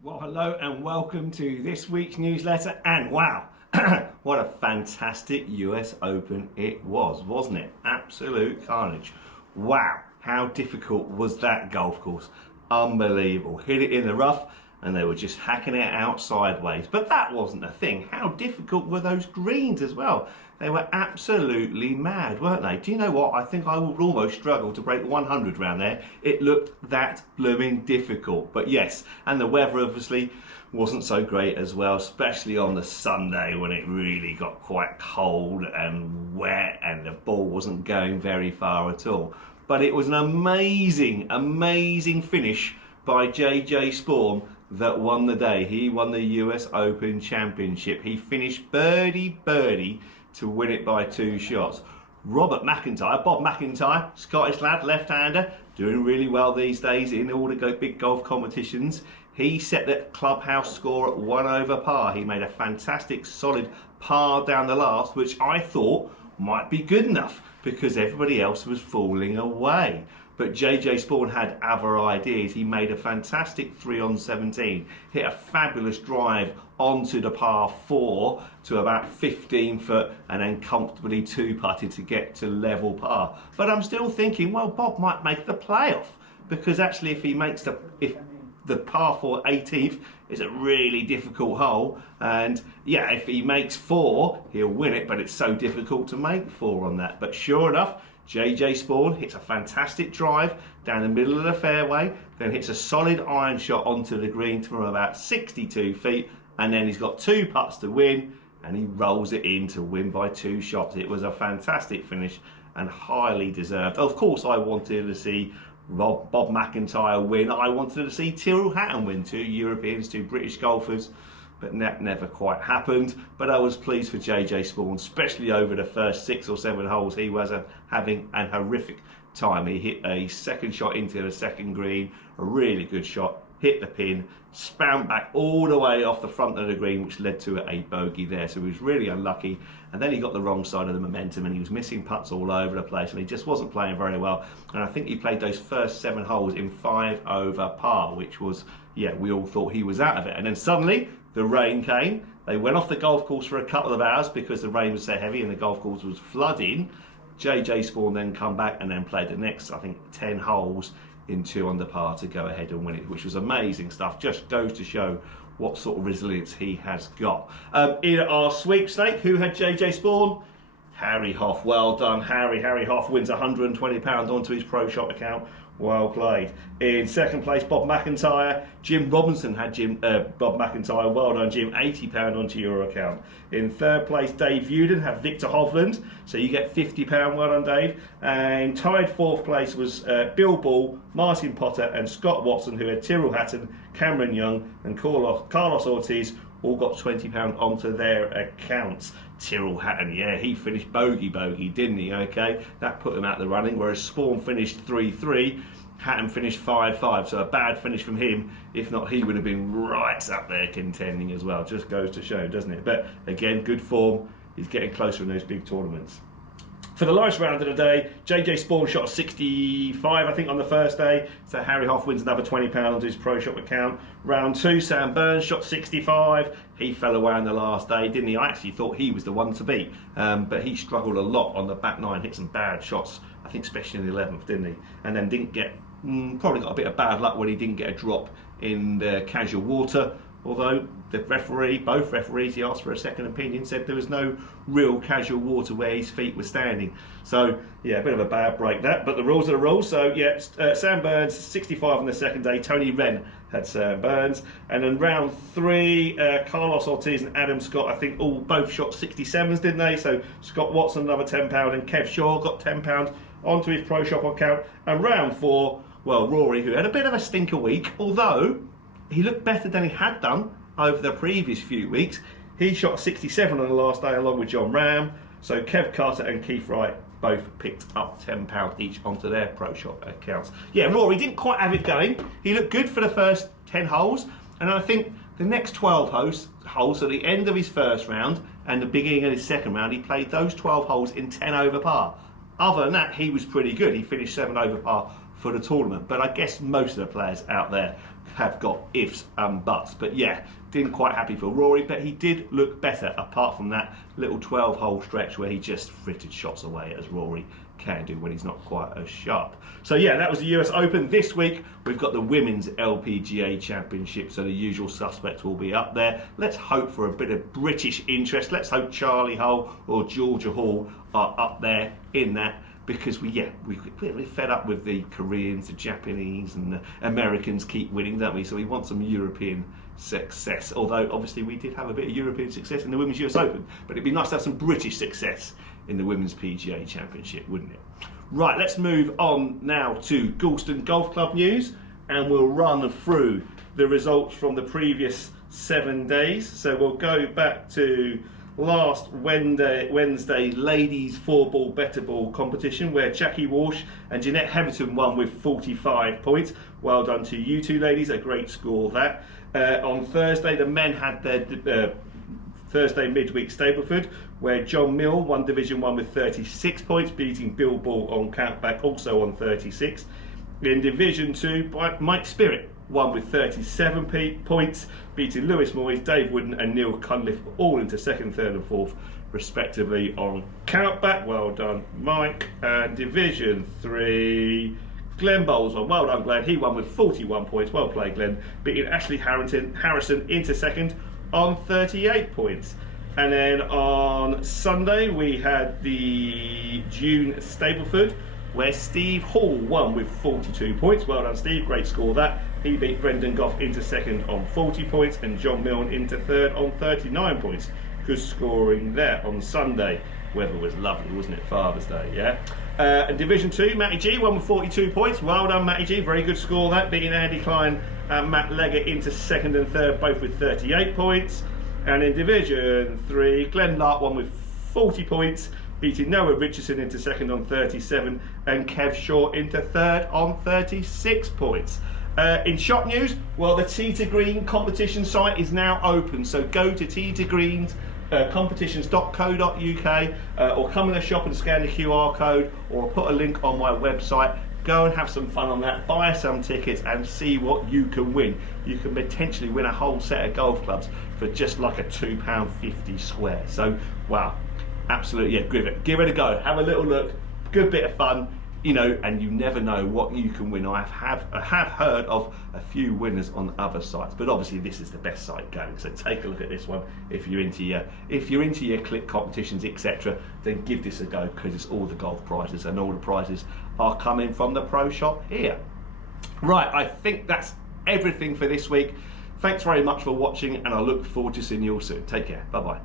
Well, hello and welcome to this week's newsletter. And wow, what a fantastic US Open it was, wasn't it? Absolute carnage. Wow, how difficult was that golf course? Unbelievable. Hit it in the rough and they were just hacking it out sideways. But that wasn't the thing. How difficult were those greens as well? They were absolutely mad, weren't they? Do you know what? I think I would almost struggle to break 100 round there. It looked that blooming difficult. But yes, and the weather obviously wasn't so great as well, especially on the Sunday when it really got quite cold and wet and the ball wasn't going very far at all. But it was an amazing, amazing finish by JJ Spawn that won the day. He won the US Open Championship. He finished birdie to win it by 2 shots. Bob McIntyre, Scottish lad, left-hander, doing really well these days in all the big golf competitions. He set the clubhouse score at 1 over par. He made a fantastic solid par down the last, which I thought might be good enough because everybody else was falling away. But JJ Spawn had other ideas. He made a fantastic 3 on 17, hit a fabulous drive onto the par 4 to about 15 foot and then comfortably 2-putted to get to level par. But I'm still thinking, well, Bob might make the playoff because actually if the par 4 18th is a really difficult hole, and yeah, if he makes 4 he'll win it, but it's so difficult to make 4 on that. But sure enough, JJ Spawn hits a fantastic drive down the middle of the fairway, then hits a solid iron shot onto the green from about 62 feet, and then he's got 2 putts to win and he rolls it in to win by 2 shots. It was a fantastic finish and highly deserved. Of course I wanted to see Bob McIntyre win. I wanted to see Tyrrell Hatton win, 2 Europeans, 2 British golfers, but that never quite happened. But I was pleased for JJ Spawn, especially over the first 6 or 7 holes. He was having a horrific time. He hit a second shot into the second green, a really good shot, hit the pin, spun back all the way off the front of the green, which led to a bogey there. So he was really unlucky. And then he got the wrong side of the momentum and he was missing putts all over the place and he just wasn't playing very well. And I think he played those first 7 holes in 5 over par, which was, yeah, we all thought he was out of it. And then suddenly the rain came. They went off the golf course for a couple of hours because the rain was so heavy and the golf course was flooding. JJ Spawn then come back and then played the next, I think, 10 holes in 2 under par to go ahead and win it, which was amazing stuff. Just goes to show what sort of resilience he has got. In our sweepstake, who had JJ Spawn? Harry Hoff. Well done, Harry. Harry Hoff wins £120 onto his Pro Shop account. Well played. In second place, Bob McIntyre. Jim Robinson had Bob McIntyre. Well done, Jim. £80 onto your account. In third place, Dave Uden had Victor Hovland. So you get £50. Well done, Dave. And tied 4th place was Bill Ball, Martin Potter and Scott Watson, who had Tyrrell Hatton, Cameron Young and Carlos Ortiz. All got £20 onto their accounts. Tyrrell Hatton, yeah, he finished bogey, didn't he? Okay, that put him out the running, whereas Spawn finished 3-3, Hatton finished 5-5, so a bad finish from him. If not, he would have been right up there contending as well. Just goes to show, doesn't it? But again, good form. He's getting closer in those big tournaments. For the last round of the day, JJ Spawn shot 65, I think, on the first day. So Harry Hoff wins another £20 onto his Pro Shop account. Round 2, Sam Burns shot 65. He fell away on the last day, didn't he? I actually thought he was the one to beat. But he struggled a lot on the back 9, hit some bad shots, I think especially in the 11th, didn't he? And then didn't get, probably got a bit of bad luck when he didn't get a drop in the casual water. Although the referee, both referees, he asked for a second opinion, said there was no real casual water where his feet were standing. So yeah, a bit of a bad break that, but the rules are the rules. So yeah, Sam Burns 65 on the second day. Tony Wren had Sam Burns, and then round 3, Carlos Ortiz and Adam Scott, I think both shot 67s, didn't they? So Scott Watson another £10 and Kev Shaw got £10 onto his Pro Shop account. And round 4, well, Rory, who had a bit of a stinker week, although he looked better than he had done over the previous few weeks. He shot 67 on the last day along with John Ram. So Kev Carter and Keith Wright both picked up £10 each onto their Pro Shop accounts. Yeah, Rory didn't quite have it going. He looked good for the first 10 holes. And I think the next 12 holes, at the end of his first round and the beginning of his second round, he played those 12 holes in 10 over par. Other than that, he was pretty good. He finished 7 over par for the tournament. But I guess most of the players out there have got ifs and buts. But yeah, didn't quite happy for Rory, but he did look better apart from that little 12-hole stretch where he just frittered shots away, as Rory can do when he's not quite as sharp. So yeah, that was the US Open. This week we've got the Women's LPGA Championship, so the usual suspects will be up there. Let's hope for a bit of British interest. Let's hope Charlie Hull or Georgia Hall are up there in that, because we're fed up with the Koreans, the Japanese and the Americans keep winning, don't we? So we want some European success, although obviously we did have a bit of European success in the Women's US Open, but it'd be nice to have some British success in the Women's PGA Championship, wouldn't it? Right, let's move on now to Galston Golf Club news, and we'll run through the results from the previous 7 days. So we'll go back to last Wednesday ladies 4-ball better ball competition, where Jackie Walsh and Jeanette Heatherton won with 45 points. Well done to you two ladies, a great score that. On Thursday the men had their Thursday midweek Stableford, where John Mill won Division 1 with 36 points, beating Bill Ball on Countback also on 36. In Division 2, Mike Spirit won with 37 points, beating Lewis Moyes, Dave Wooden and Neil Cunliffe all into 2nd, 3rd and 4th respectively on Countback. Well done Mike. And Division 3, Glenn Bowles won. Well done Glenn, he won with 41 points. Well played Glenn, beating Ashley Harrison into 2nd on 38 points. And then on Sunday we had the June Stableford, where Steve Hall won with 42 points. Well done Steve, great score that. He beat Brendan Goff into 2nd on 40 points and John Milne into 3rd on 39 points. Good scoring there on Sunday. Weather was lovely, wasn't it? Father's Day, yeah? And Division 2, Matty G won with 42 points. Well done Matty G, very good score that, beating Andy Klein and Matt Legger into 2nd and 3rd, both with 38 points. And in Division 3, Glenn Lark won with 40 points, beating Noah Richardson into 2nd on 37 and Kev Shaw into 3rd on 36 points. In shop news, well, the Tee to Green competition site is now open, so go to competitions.co.uk or come in the shop and scan the QR code, or put a link on my website. Go and have some fun on that, buy some tickets and see what you can win. You can potentially win a whole set of golf clubs for just like a £2.50 square. So wow, absolutely, yeah, give it a go, have a little look, good bit of fun, you know, and you never know what you can win. I have heard of a few winners on other sites, but obviously this is the best site going, so take a look at this one if you're into your click competitions, etc. Then give this a go, because it's all the golf prizes, and all the prizes are coming from the pro shop here. Right, I think that's everything for this week. Thanks very much for watching, and I look forward to seeing you all soon. Take care, bye bye.